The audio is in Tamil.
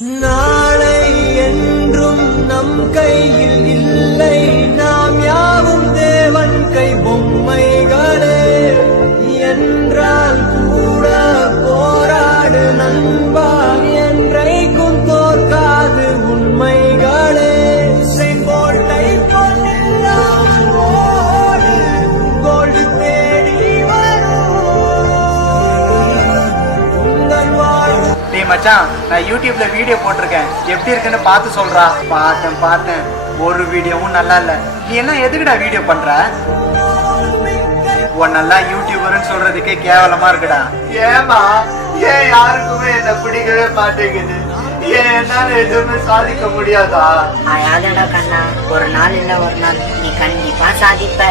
நாளை என்றும் நம் கையில் இல்லை, நாம் யாவும் தேவன் கை பொம்மைகளே. என்றால் கூட போராடு நண்பா, என்றைக்கும் தோற்காது உண்மைகளே. செங்கோட்டை பொன்னெல்லாம் ஓடு, கோல்டு தேடி வரும் உங்கள் வாழ்வு. டேய் மச்சான், நான் யூடியூப்ல வீடியோ போட்டிருக்கேன், எப்படி இருக்குன்னு பார்த்து சொல்றா. பார்த்தேன், ஒரு வீடியோவும் நல்லா இல்ல. நீ எல்லாம் எதுக்குடா வீடியோ பண்ற? உன்னெல்லாம் யூடியூபர்னு சொல்றதுக்கே கேவலமா இருக்குடா. ஏமா ஏன் யாருக்குமே என்ன பிடிக்கவே மாட்டேங்குது? ஏன் என்னால எதுவுமே சாதிக்க முடியாதா? அழாதடா கண்ணா, ஒரு நாள் இல்ல ஒரு நாள் நீ கண்டிப்பா சாதிப்ப.